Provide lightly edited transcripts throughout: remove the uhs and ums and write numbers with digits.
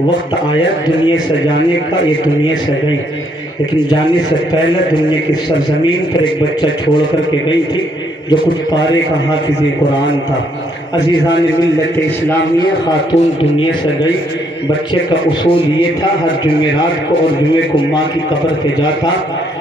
وقت آیا دنیا سجانے کا، یہ دنیا سجائی، لیکن جانے سے پہلے دنیا کی سرزمین پر ایک بچہ چھوڑ کر کے گئی تھی جو کچھ پارے کا حافظ قرآن تھا۔ عزیزان ملت اسلامیہ، خاتون دنیا سے گئی، بچے کا اصول یہ تھا ہر جمعرات کو اور جمعے کو ماں کی قبر پہ جاتا،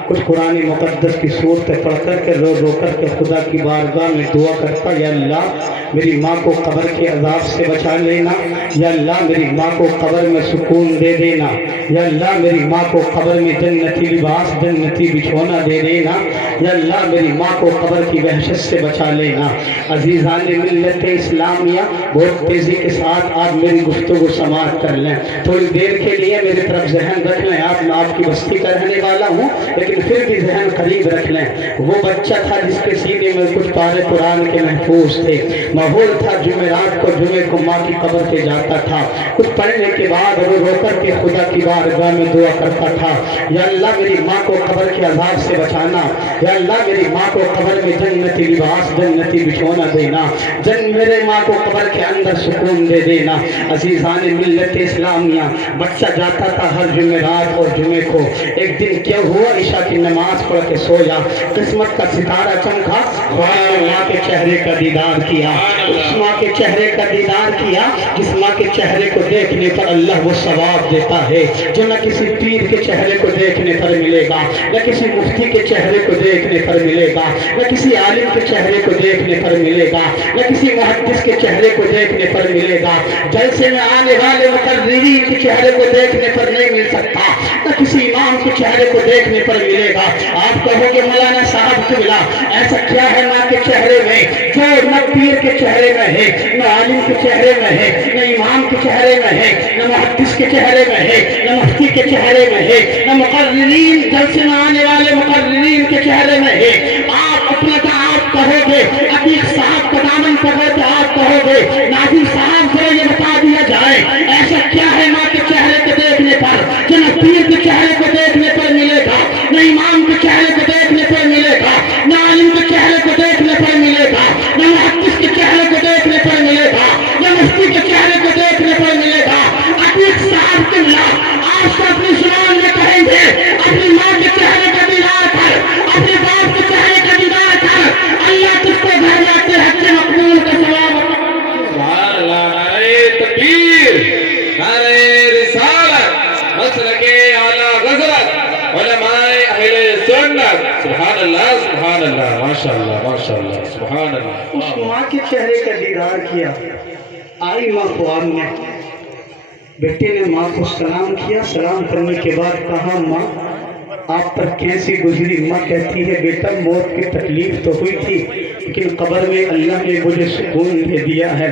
کچھ قرآن مقدس کی صورتیں پڑھ کر کے رو رو کر کے خدا کی بارگاہ میں دعا کرتا، یا اللہ میری ماں کو قبر کے عذاب سے بچا لینا، یا اللہ میری ماں کو قبر میں سکون دے دینا، یا اللہ میری ماں کو قبر میں جنتی لباس جنتی بچھونا دے دینا، یا اللہ میری ماں کو قبر کی وحشت سے بچا لینا۔ عزیزان ملت اسلامیہ، بہت تیزی کے ساتھ آج میری گفتگو سماعت کر لیں، تھوڑی دیر کے لیے میری طرف ذہن رکھ لیں۔ میں آپ کی بستی کا رہنے والا ہوں لیکن پھر بھی ذہن قریب رکھ لیں۔ وہ بچہ تھا جس کے سینے میں کچھ پارے قرآن کے محفوظ تھے، ماحول تھا جمعرات کو جمعے کو ماں کی قبر پہ جاتا تھا، کچھ پڑھنے کے بعد رو رو کر کے خدا کی بارگاہ میں دعا کرتا تھا، یا اللہ میری ماں کو قبر کے عذاب سے بچانا، یا اللہ میری ماں کو قبر میں جنتی لباس جنتی بچھونا دینا، میرے ماں کو قبر کے اندر سکون دے دینا۔ عزیزان ملت اسلامیہ، بچہ جاتا تھا ہر جمعرات اور جمعے کو۔ ایک دن کیا ہوا، عشاء کی نماز پڑھ کے سویا، قسمت کا ستارہ چمکا، خواب میں ماں کے چہرے کا دیدار کیا، اس ماں کے چہرے کا دیدار کیا جس ماں کے چہرے کو دیکھنے پر اللہ وہ ثواب دیتا ہے جو نہ کسی پیر کے چہرے کو دیکھنے پر ملے گا، نہ کسی مفتی کے چہرے کو دیکھنے پر ملے گا، نہ کسی عالم کے چہرے کو دیکھنے پر ملے گا، نہ کسی محدث کے چہرے کو دیکھنے پر ملے گا، جلسے میں آنے والے مقررین کے چہرے کو دیکھنے پر نہیں مل سکتا، نہ کسی امام کے چہرے کو دیکھنے پر ملے گا۔ آپ کہو گے مولانا صاحب قبلہ ایسا کیا ہے ماں کے چہرے میں جو نہ پیر کے چہرے میں ہے، نہ عالم کے چہرے میں ہے، نہ امام کے چہرے میں ہے، نہ محدث کے چہرے میں ہے، نہ مفتی کے چہرے میں ہے، نہ مقررین جلسے میں آنے والے مقررین کے چہرے میں ہے۔ آپ اپنا آپ کہو گے، عتیق صاحب کا دامن پکڑ کے آپ کہو گے، ناظر صاحب سے یہ بتا دیا جائے ایسا کیا ہے ماں کے چہرے کو دیکھنے پر جو نہ پیر کے چہرے کو دیکھنے پر ملے گا، نہ امام کے چہرے کو دیکھنے پر ملے گا، نہ عالم کے چہرے کو دیکھنے پر ملے گا، نہ محدث کے چہرے کو دیکھنے پر ملے گا، نہ مفتی کے چہرے کو دیکھنے پر ملے گا۔ عتیق صاحب قبلہ آج تو اپنی زبان میں کہیں گے، اپنی ماں کے چہرے کا دیدار کر، اپنے باپ کے چہرے کا دیدار کر، اللہ تجھ کو گھر لاتے حج مقبول کا ثواب۔ سبحان اللہ، نعرہ تکبیر، نعرہ رسالت، مسلک اعلیٰ حضرت، علماء اہل سنت، سبحان اللہ سبحان اللہ، ماشاءاللہ ماشاءاللہ، سبحان اللہ۔ اس ماں کے چہرے کا دیدار کیا، آئی ماں خواب میں، بیٹے نے ماں کو سلام کیا، سلام کرنے کے بعد کہا ماں آپ پر کیسی گزری؟ ماں کہتی ہے بیٹا موت کی تکلیف تو ہوئی تھی لیکن قبر میں اللہ نے مجھے سکون دے دیا ہے،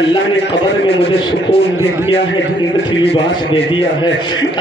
اللہ نے قبر میں مجھے سکون دے دیا ہے، جنتی لباس دے دیا ہے۔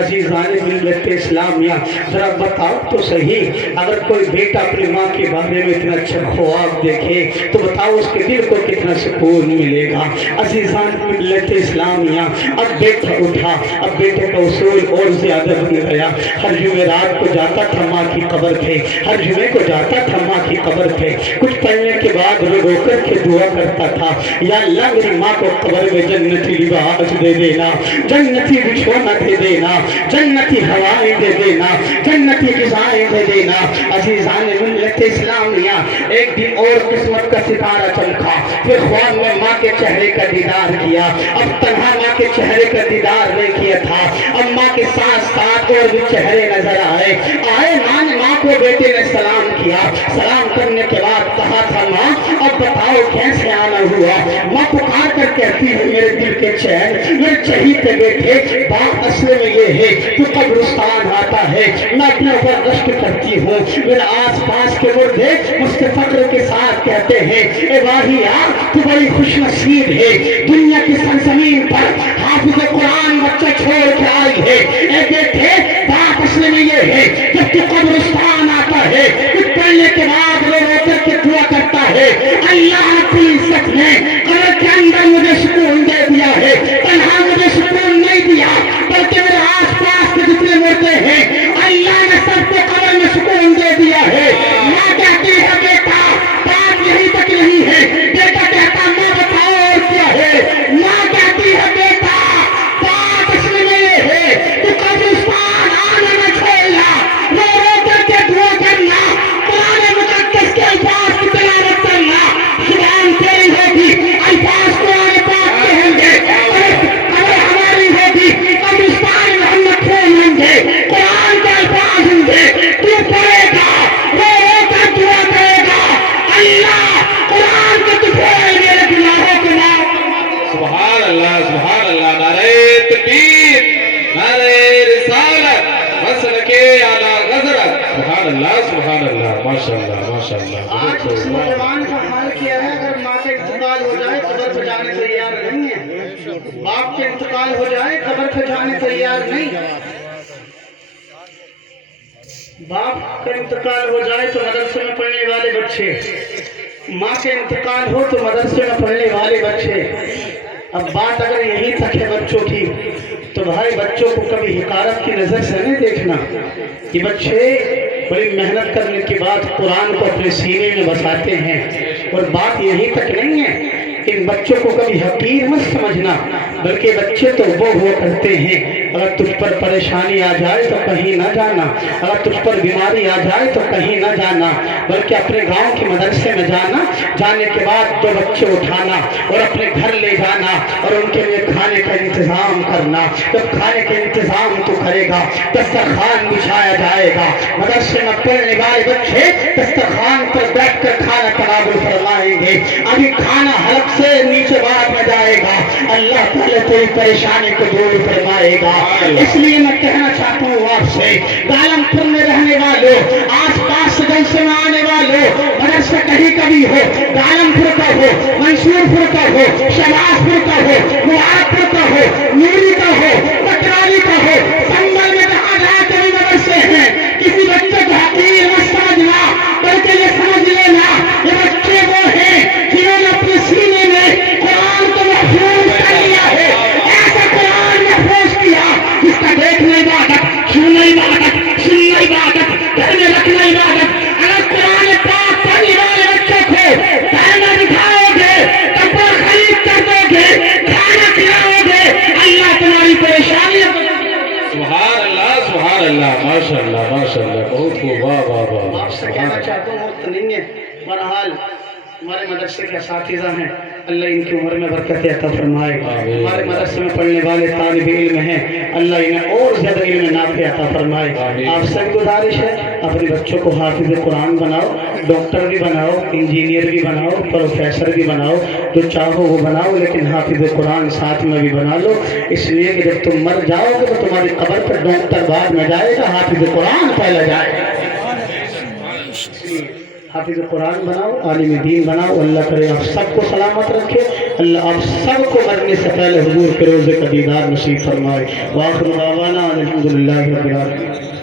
عزیزان ملت اسلامیہ، ذرا بتاؤ تو صحیح، اگر کوئی بیٹا اپنی ماں کے بارے میں اتنا اچھا خواب دیکھے تو بتاؤ اس کے دل کو کتنا سکون ملے گا۔ عزیزان ملت اسلامیہ، اب بیٹا اٹھا، اب بیٹے کا اصول اور زیادہ بن گیا، ہر جمعرات کو جاتا تھا ماں کی قبر پہ، ہر جمعے کو جاتا تھا ماں کی قبر پہ، کچھ پڑھنے کے بعد رو رو کر کے دعا کرتا تھا، یا اللہ میری ماں کو قبر میں جنتی لباس دے دینا، جنتی بچھونا دے دینا، جنتی ہوائیں دے دینا، جنتی غذائیں دے دینا۔ عزیزان ملت اسلامیہ، ایک دن اور قسمت کا ستارہ چمکا، پھر خواب میں ماں کے چہرے کا دیدار کیا، اب تنہا ماں کے چہرے کا دیدار نہیں کیا تھا، اب ماں کے ساتھ ساتھ اور بھی چہرے نظر آئے ماں کو بیٹے نے سلام کیا، سلام کرنے کے بعد کہا تھا ماں اب بتاؤ کیسے آنا ہوا؟ ماں پکار کر کہتی ہے میرے دل کے چین، میرے چہیتے بیٹے، بات اصل میں یہ ہے تو قبرستان آتا ہے، میں اپنے اوپر رشک کرتی ہوں، میرے آس پاس کے مردے مجھ سے فخر کے ساتھ کہتے ہیں اے واہی یار تو بڑی خوش نصیب ہے، دنیا کی سرزمین پر حافظ قرآن بچہ چھوڑ کے آئی ہے۔ اے بیٹے بات اصل میں یہ ہے جب تو قبرستان آتا ہے کچھ پڑھنے کے بعد رو رو کر کے دعا کرتا ہے، اللہ کی عزت نے قبر کے اندر مجھے سکون دے دیا ہے، تنہا مجھے سکون نہیں دیا بلکہ میرے آس پاس کے جتنے مردے ہیں اللہ نے سب کو قبر میں سکون دے دیا ہے۔ ماں کہتی ہے بیٹا بات یہیں تک نہیں ہے، بیٹا کہتا ماں بتاؤ اور کیا ہے؟ ماں کہتی ہے بیٹا بات اس میں تکبیر نعرہ رسالت مسلک اعلی حضرت سبحان اللہ ماشاءاللہ ماشاءاللہ آج اس نوجوان کا حال کیا ہے اگر ماں کا انتقال ہو جائے قبر پہ جانے تیار نہیں ہے باپ کا انتقال ہو جائے قبر پہ جانے تیار نہیں باپ کا انتقال ہو جائے تو مدرسے میں پڑھنے والے بچے ماں کا انتقال ہو تو مدرسے میں پڑھنے والے بچے اب بات اگر یہی تک ہے بچوں کی تو بھائی بچوں کو کبھی حقارت کی نظر سے نہیں دیکھنا کہ بچے بڑی محنت کرنے کے بعد قرآن کو اپنے سینے میں بساتے ہیں اور بات یہی تک نہیں ہے ان بچوں کو کبھی حقیر مت سمجھنا بلکہ بچے تو وہ ہوا کرتے ہیں اگر تجھ پر پریشانی آ جائے تو کہیں نہ جانا اگر تجھ پر بیماری آ جائے تو کہیں نہ جانا بلکہ اپنے گاؤں کے مدرسے میں جانا جانے کے بعد دو بچے اٹھانا اور اپنے گھر لے جانا اور ان کے لیے کھانے کا انتظام کرنا جب کھانے کا انتظام تو کرے گا دسترخوان بچھایا جائے گا مدرسے میں پڑھنے والے بچے دسترخوان پر بیٹھ کر کھانا تناول فرمائیں گے ابھی کھانا حلق سے نیچے بعد میں جائے گا اللہ تعالیٰ تیری پریشانی کو دور فرمائے گا اس لیے میں کہنا چاہتا ہوں آپ سے عالم پور میں رہنے والوں آس پاس جلسے میں آنے والوں مدرسہ کہیں کبھی ہو عالم پور کا ہو منصور پور کا ہو شہباز پور کا ہو مراد پور کا ہو نوری کا ہو پٹرالی کا ہو سنبل میں کہاں جہاں کبھی مدرسے ہیں کسی بچے کو حقیر مت سمجھنا بلکہ یہ سمجھ لینا یہ بچے وہ ہیں جنہوں نے اپنے سینے میں قرآن کو محفوظ کر لیا ہے ایسا قرآن محفوظ کیا جس کا دیکھنا عبادت سننا عبادت سننا عبادت گھر میں رکھنا عبادت اگر قرآن پاک پڑھنے والے بچوں کو پہنا دکھاؤ گے کپڑا خرید کر دو گے کھانا کھلاؤ گے اللہ تمہاری پریشانی سبحان اللہ ماشاءاللہ بہت خوب واہ واہ واہ آپ سے کہنا چاہتا ہوں وقت نہیں ہے بہرحال ہمارے مدرسے کے اساتذہ ہیں اللہ ان کی عمر میں برکت عطا فرمائے ہمارے مدرسے میں پڑھنے والے طالب علم ہیں اللہ انہیں اور زیادہ علم نافع عطا فرمائے آپ سے گزارش ہے اپنے بچوں کو حافظ قرآن بناؤ ڈاکٹر بھی بناؤ انجینئر بھی بناؤ پروفیسر بھی بناؤ جو چاہو وہ بناؤ لیکن حافظ قرآن ساتھ میں بھی بنا لو اس لیے کہ جب تم مر جاؤ گے تو تمہاری قبر پر ڈاکٹر بعد میں جائے گا حافظ قرآن پہلا جائے گا حافظ قرآن بناؤ عالم دین بناؤ اللہ کرے آپ سب کو سلامت رکھے اللہ آپ سب کو مرنے سے پہلے حضور کے روزے کا دیدار نصیب فرمائے وآخر دعوانا الحمدللہ رب العالمین